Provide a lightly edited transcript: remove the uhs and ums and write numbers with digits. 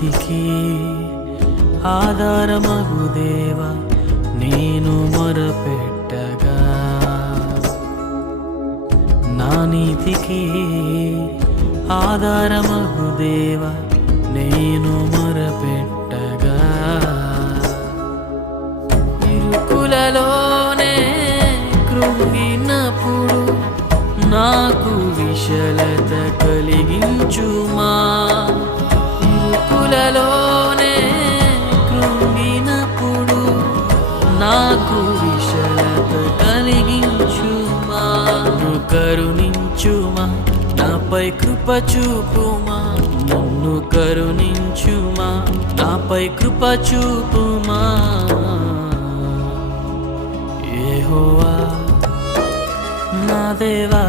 నీతికి ఆధారమగు దేవా నేను మొరపెట్టగా, నా నీతికి ఆధారమగు దేవా నేను మొరపెట్టగా, ఇరుకులలోనే కృంగినప్పుడు నాకు విశలత కలిగించుమా. ఇరుకులలోనే కృంగినప్పుడు నాకు విశలత కలిగించుమా. నన్ను కరుణించుమా, నాపై కృప చూపుమా. నన్ను కరుణించుమా, నాపై కృప చూపుమా. యెహోవా నా దేవా